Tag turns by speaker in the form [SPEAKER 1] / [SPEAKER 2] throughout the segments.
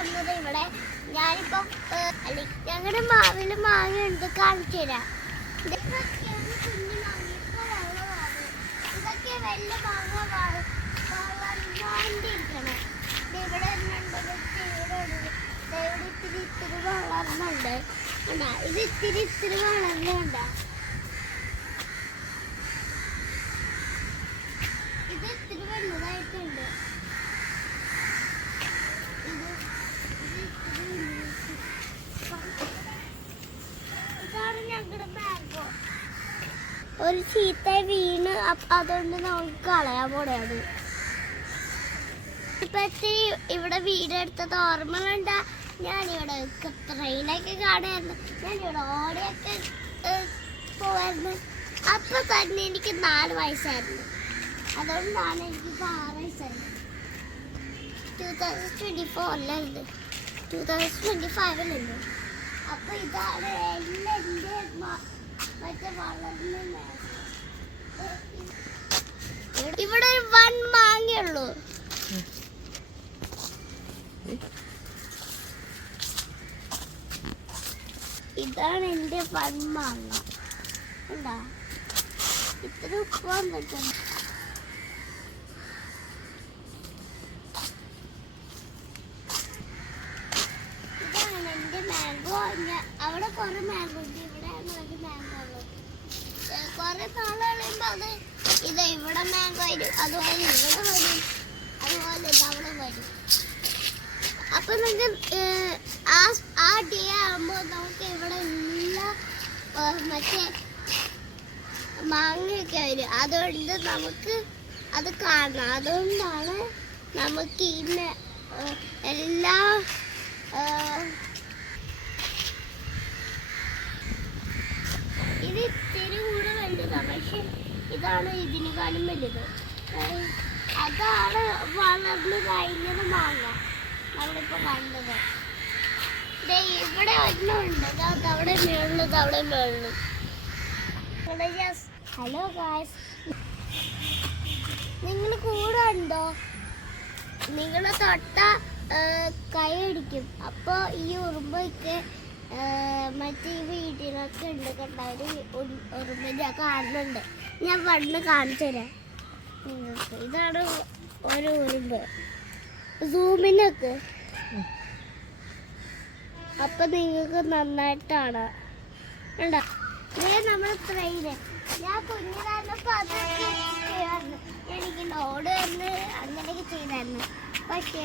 [SPEAKER 1] വന്നത് ഇവിടെ. ഞാനിപ്പോ ഞങ്ങളുടെ മാവിൽ മാങ്ങ ഉണ്ട് കാണിച്ചു തരാം. ഇതൊക്കെയാണ് ഇതൊക്കെ മാങ്ങ ഇവിടെ ഇവിടെ ഇത്തിരി വളർന്നുണ്ട്. ഇത് ഇത് ഇത്തിരി വലുതായിട്ടുണ്ട് ഇത് ഇത് ഇത്തിരി വലുത്. ഇതാണ് ഞങ്ങളുടെ ബാങ്കോ ഒരു ചീത്ത വീണ് അതുകൊണ്ട് നമുക്ക് കളയാൻ പോണത് ഇപ്പൊ ഇവിടെ വീടെടുത്തത് ഓർമ്മകളുണ്ട ഞാനിവിടെ ട്രെയിനൊക്കെ കാണുമായിരുന്നു ഞാനിവിടെ ഓടിയൊക്കെ പോവായിരുന്നു. അപ്പൊ തന്നെ എനിക്ക് നാല് വയസ്സായിരുന്നു. അതുകൊണ്ടാണ് എനിക്ക് ഇപ്പൊ ആറ് വയസ്സായിരുന്നു ടൂ തൗസൻഡ് ട്വന്റി ഫോറിലുണ്ട് ടൂ തൗസൻഡ് ട്വന്റി ഫൈവിലുണ്ട് അപ്പൊ ഇതാണ് മറ്റേ ഇവിടെ ഒരു വൺ മാങ്ങയുള്ളൂ. ഇതാണ് എന്റെ വൺ മാങ്ങ. എന്താ ഇത്ര ഉപ്പ് വന്നിട്ടുണ്ട് ഇതാണ് എന്റെ മാംഗോ അവിടെ കുറെ മാംഗോ ഉണ്ട്. ഒരു മാംഗോ ഉള്ളത് ഏ, കുറെ നാൾ കഴിയുമ്പോ അത് ഇത് ഇവിടെ മാംഗോ വരും അതുപോലെ ഇവിടെ വരും. അതുപോലെ ഇത് അവിടെ വരും. അപ്പൊ നിങ്ങൾക്ക് ആ ആ ഡേ ആകുമ്പോ നമുക്ക് ഇവിടെ എല്ലാ മറ്റേ മാങ്ങയൊക്കെ വരും. അതുകൊണ്ട് നമുക്ക് അത് കാണണം. അതുകൊണ്ടാണ് നമുക്ക് ഇന്ന് എല്ലാ ഏ, ഇത് ഇത്തിരി കൂടെ വലുതാണ് പക്ഷെ ഇതാണ് ഇതിനെക്കാളും വലുത്. അതാണ് വളർന്നു കഴിഞ്ഞത് മാങ്ങ. നമ്മളിപ്പോ കണ്ടത്. ഇവിടെ ഒന്നുണ്ട് അവിടെ മേളു അവിടെ മേളു ഹലോ ഗായ്സ് നിങ്ങൾ കൂടെ ഉണ്ടോ? നിങ്ങളെ തൊട്ട കൈ അടിക്കും അപ്പോൾ ഈ ഉറുമ്പൊക്കെ മറ്റേ വീട്ടിലൊക്കെ ഉണ്ട് കണ്ട ഒരു ഉ- കാണുന്നുണ്ട്. ഞാൻ വണ്ണ് കാണിച്ചു തരാം. നിങ്ങൾക്ക് ഇതാണ് ഒരു ഉറുമ്പ്. സൂമിനൊക്കെ. അപ്പൊ നിങ്ങൾക്ക് നന്നായിട്ടാണ് നമ്മൾ ട്രെയിന് ഞാൻ കുഞ്ഞിലായിരുന്നപ്പോ അതൊക്കെ ചെയ്യാറുണ്ട് എനിക്ക് ലോഡ് വന്ന് അങ്ങനെയൊക്കെ ചെയ്തായിരുന്നു. പക്ഷേ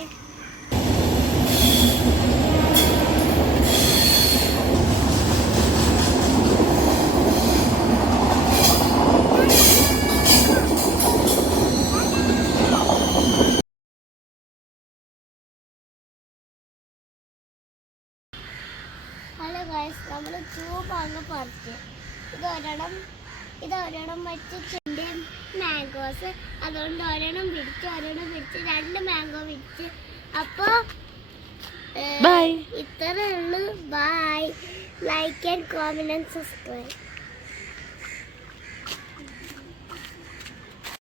[SPEAKER 1] ഹലോ ഗൈസ് നമ്മൾ ട്യൂബ് അങ്ങ് പറിച്ച് ഇത് ഒരെണ്ണം ഇത് ഒരെണ്ണം വെച്ച് ചെന്റെ മാംഗോസ് അതുകൊണ്ട് ഒരെണ്ണം പിടിച്ച് ഒരെണ്ണം പിടിച്ച് രണ്ട് മാംഗോ പിടിച്ച്. അപ്പോൾ. ഇത്രേ ഉള്ളൂ. Bye like and comment and subscribe